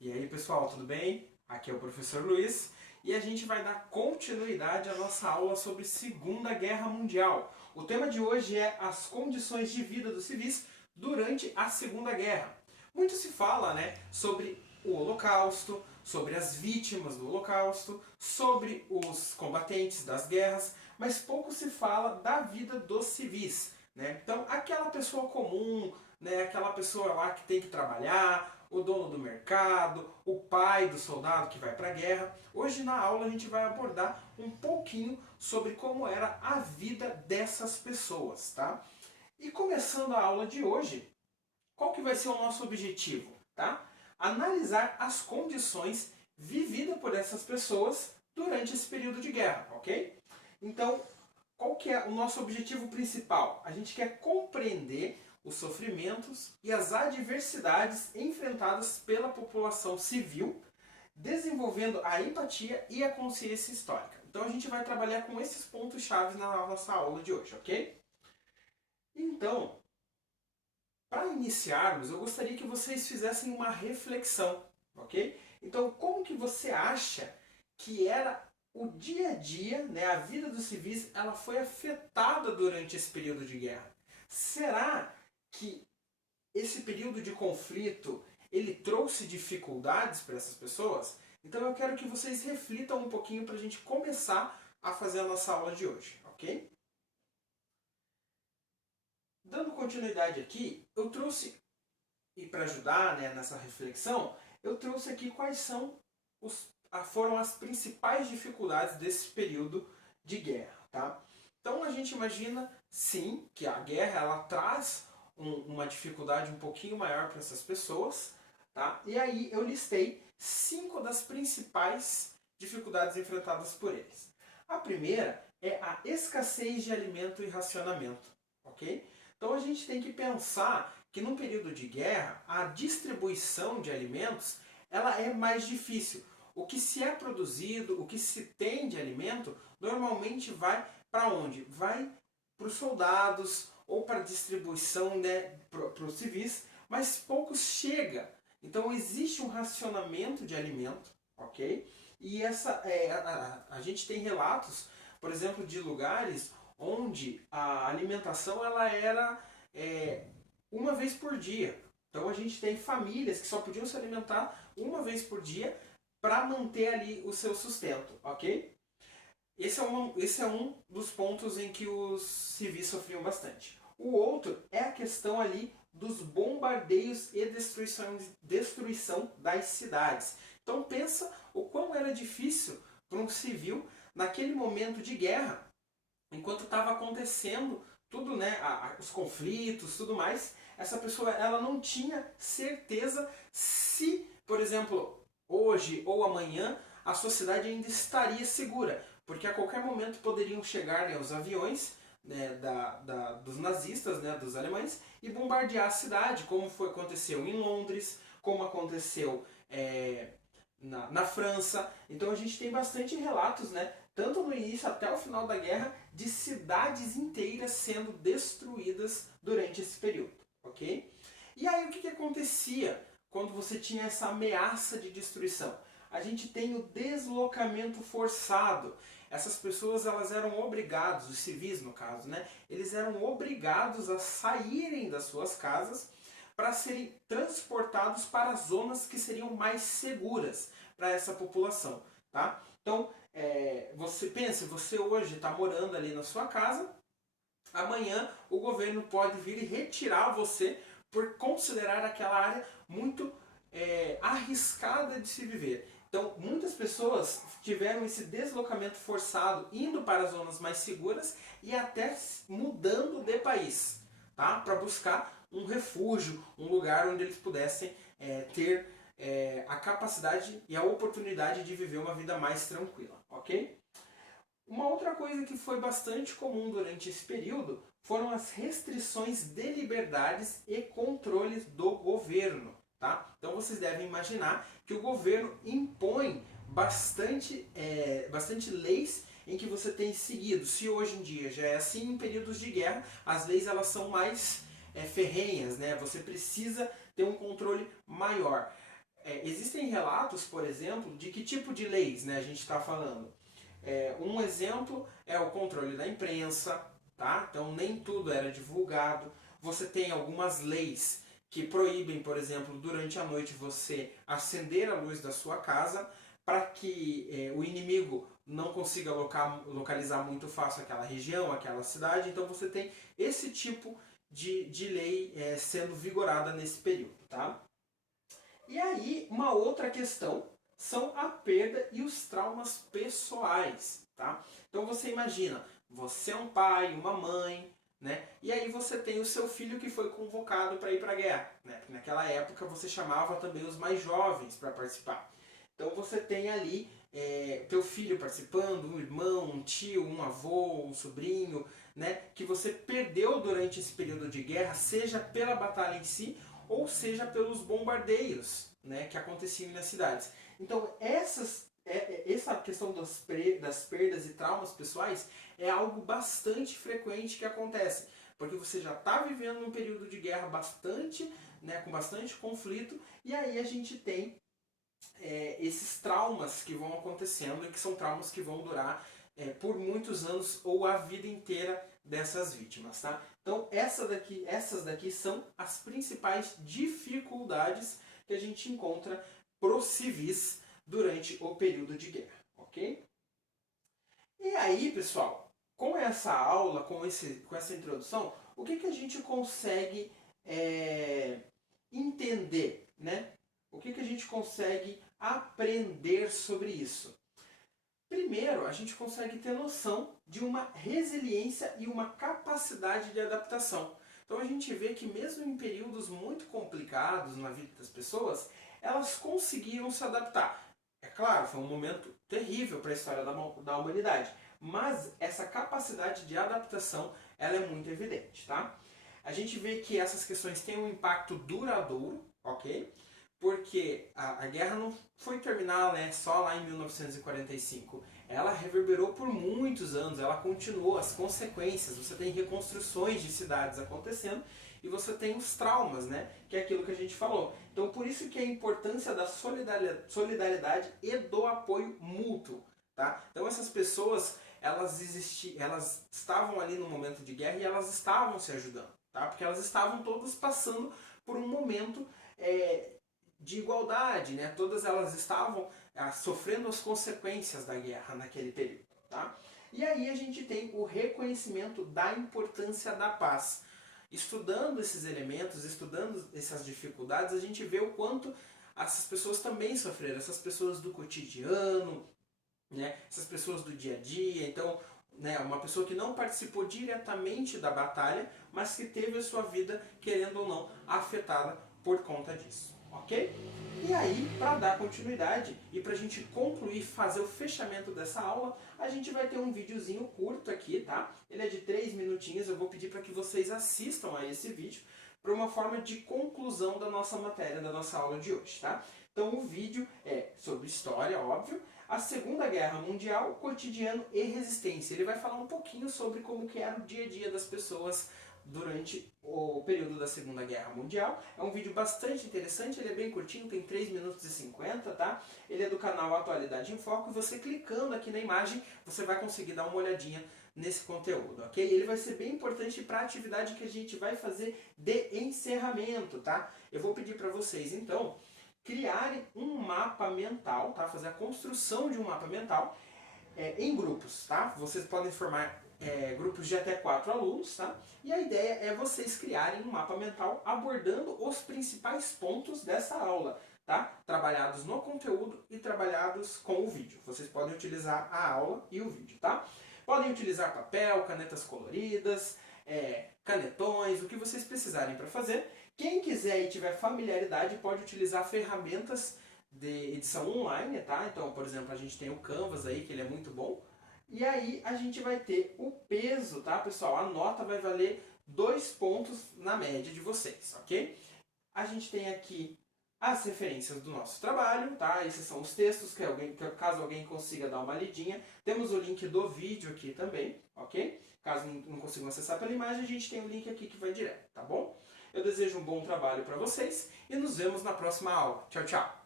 E aí pessoal, tudo bem? Aqui é o professor Luiz e a gente vai dar continuidade à nossa aula sobre Segunda Guerra Mundial. O tema de hoje é as condições de vida dos civis durante a Segunda Guerra. Muito se fala, sobre o Holocausto, sobre as vítimas do Holocausto, sobre os combatentes das guerras, mas pouco se fala da vida dos civis, né? Então, aquela pessoa comum, né, aquela pessoa lá que tem que trabalhar, o dono do mercado, o pai do soldado que vai para a guerra. Hoje na aula a gente vai abordar um pouquinho sobre como era a vida dessas pessoas, tá? E começando a aula de hoje, qual que vai ser o nosso objetivo, tá? Analisar as condições vividas por essas pessoas durante esse período de guerra, ok? Então, qual que é o nosso objetivo principal? A gente quer compreender os sofrimentos e as adversidades enfrentadas pela população civil, desenvolvendo a empatia e a consciência histórica. Então a gente vai trabalhar com esses pontos-chave na nossa aula de hoje, ok? Então, para iniciarmos, eu gostaria que vocês fizessem uma reflexão, ok? Então, como que você acha que era o dia a dia, né, a vida dos civis, ela foi afetada durante esse período de guerra? Será que esse período de conflito ele trouxe dificuldades para essas pessoas? Então eu quero que vocês reflitam um pouquinho para a gente começar a fazer a nossa aula de hoje, ok? Dando continuidade aqui, eu trouxe, e para ajudar, né, nessa reflexão, eu trouxe aqui quais foram as principais dificuldades desse período de guerra, tá? Então a gente imagina, sim, que a guerra ela traz uma dificuldade um pouquinho maior para essas pessoas, tá? E aí eu listei 5 das principais dificuldades enfrentadas por eles. A primeira é a escassez de alimento e racionamento, ok? Então a gente tem que pensar que num período de guerra a distribuição de alimentos ela é mais difícil. O que se é produzido, o que se tem de alimento, normalmente vai para onde? Vai para os soldados ou para distribuição, né, para os civis, mas pouco chega. Então existe um racionamento de alimento, ok? E a gente tem relatos, por exemplo, de lugares onde a alimentação ela era uma vez por dia. Então a gente tem famílias que só podiam se alimentar uma vez por dia para manter ali o seu sustento, ok? Esse é um dos pontos em que os civis sofriam bastante. O outro é a questão ali dos bombardeios e destruição das cidades. Então pensa o quão era difícil para um civil naquele momento de guerra, enquanto estava acontecendo tudo, né, os conflitos, tudo mais, essa pessoa ela não tinha certeza se, por exemplo, hoje ou amanhã a sociedade ainda estaria segura, porque a qualquer momento poderiam chegar, né, os aviões, né, dos nazistas, né, dos alemães, e bombardear a cidade, como aconteceu em Londres, como aconteceu na França. Então a gente tem bastante relatos, né, tanto no início até o final da guerra, de cidades inteiras sendo destruídas durante esse período, ok? E aí o que acontecia quando você tinha essa ameaça de destruição? A gente tem o deslocamento forçado. Essas pessoas elas eram obrigados, os civis no caso, né? Eles eram obrigados a saírem das suas casas para serem transportados para zonas que seriam mais seguras para essa população, tá? Então, você pensa, você hoje está morando ali na sua casa, amanhã o governo pode vir e retirar você por considerar aquela área muito arriscada de se viver. Então, muitas pessoas tiveram esse deslocamento forçado, indo para zonas mais seguras e até mudando de país, tá? Para buscar um refúgio, um lugar onde eles pudessem ter a capacidade e a oportunidade de viver uma vida mais tranquila, ok? Uma outra coisa que foi bastante comum durante esse período foram as restrições de liberdades e controles do governo. Tá? Então vocês devem imaginar que o governo impõe bastante leis em que você tem seguido. Se hoje em dia já é assim, em períodos de guerra, as leis elas são mais ferrenhas, né? Você precisa ter um controle maior. existem relatos, por exemplo, de que tipo de leis, né, a gente está falando. Um exemplo é o controle da imprensa, tá? Então nem tudo era divulgado. Você tem algumas leis que proíbem, por exemplo, durante a noite você acender a luz da sua casa para que o inimigo não consiga localizar muito fácil aquela região, aquela cidade. Então você tem esse tipo de lei sendo vigorada nesse período, tá? E aí, uma outra questão são a perda e os traumas pessoais, tá? Então você imagina, você é um pai, uma mãe, né? E aí você tem o seu filho que foi convocado para ir para a guerra, né? Porque naquela época você chamava também os mais jovens para participar. Então você tem ali teu filho participando, um irmão, um tio, um avô, um sobrinho, né? Que você perdeu durante esse período de guerra, seja pela batalha em si, ou seja pelos bombardeios, né, que aconteciam nas cidades. Então essa questão das perdas e traumas pessoais é algo bastante frequente que acontece, porque você já está vivendo um período de guerra bastante, né, com bastante conflito, e aí a gente tem esses traumas que vão acontecendo e que são traumas que vão durar por muitos anos ou a vida inteira dessas vítimas, tá? Então essas daqui são as principais dificuldades que a gente encontra pros civis durante o período de guerra, ok? E aí, pessoal, com essa aula, com essa introdução, o que a gente consegue entender, né? O que a gente consegue aprender sobre isso? Primeiro, a gente consegue ter noção de uma resiliência e uma capacidade de adaptação. Então a gente vê que mesmo em períodos muito complicados na vida das pessoas, elas conseguiram se adaptar. É claro, foi um momento terrível para a história da humanidade, mas essa capacidade de adaptação ela é muito evidente, tá? A gente vê que essas questões têm um impacto duradouro, ok? Porque a guerra não foi terminar, né, só lá em 1945. Ela reverberou por muitos anos, ela continuou, as consequências. Você tem reconstruções de cidades acontecendo e você tem os traumas, né, que é aquilo que a gente falou. Então por isso que a importância da solidariedade e do apoio mútuo. Tá? Então essas pessoas, elas estavam ali no momento de guerra e elas estavam se ajudando. Tá? Porque elas estavam todas passando por um momento de igualdade, né? Todas elas estavam sofrendo as consequências da guerra naquele período, tá? E aí a gente tem o reconhecimento da importância da paz. Estudando esses elementos, estudando essas dificuldades, a gente vê o quanto essas pessoas também sofreram, essas pessoas do cotidiano, né? Essas pessoas do dia a dia. Então, né, uma pessoa que não participou diretamente da batalha, mas que teve a sua vida, querendo ou não, afetada por conta disso. Ok? E aí, para dar continuidade e para a gente concluir, fazer o fechamento dessa aula, a gente vai ter um videozinho curto aqui, tá? Ele é de 3 minutinhos, eu vou pedir para que vocês assistam a esse vídeo para uma forma de conclusão da nossa matéria, da nossa aula de hoje, tá? Então o vídeo é sobre história, óbvio, a Segunda Guerra Mundial, cotidiano e resistência. Ele vai falar um pouquinho sobre como que era o dia a dia das pessoas durante o período da Segunda Guerra Mundial. É um vídeo bastante interessante, ele é bem curtinho, tem 3 minutos e 50, tá? Ele é do canal Atualidade em Foco e você clicando aqui na imagem, você vai conseguir dar uma olhadinha nesse conteúdo, ok? Ele vai ser bem importante para a atividade que a gente vai fazer de encerramento, tá? Eu vou pedir para vocês, então, criarem um mapa mental, tá? Fazer a construção de um mapa mental em grupos, tá? Vocês podem formar grupos de até 4 alunos, tá? E a ideia é vocês criarem um mapa mental abordando os principais pontos dessa aula, tá? Trabalhados no conteúdo e trabalhados com o vídeo. Vocês podem utilizar a aula e o vídeo, tá? Podem utilizar papel, canetas coloridas, canetões, o que vocês precisarem para fazer. Quem quiser e tiver familiaridade pode utilizar ferramentas de edição online, tá? Então, por exemplo, a gente tem o Canvas aí, que ele é muito bom. E aí a gente vai ter o peso, tá, pessoal? A nota vai valer 2 pontos na média de vocês, ok? A gente tem aqui as referências do nosso trabalho, tá? Esses são os textos, que caso alguém consiga dar uma lidinha. Temos o link do vídeo aqui também, ok? Caso não consigam acessar pela imagem, a gente tem o link aqui que vai direto, tá bom? Eu desejo um bom trabalho para vocês e nos vemos na próxima aula. Tchau, tchau!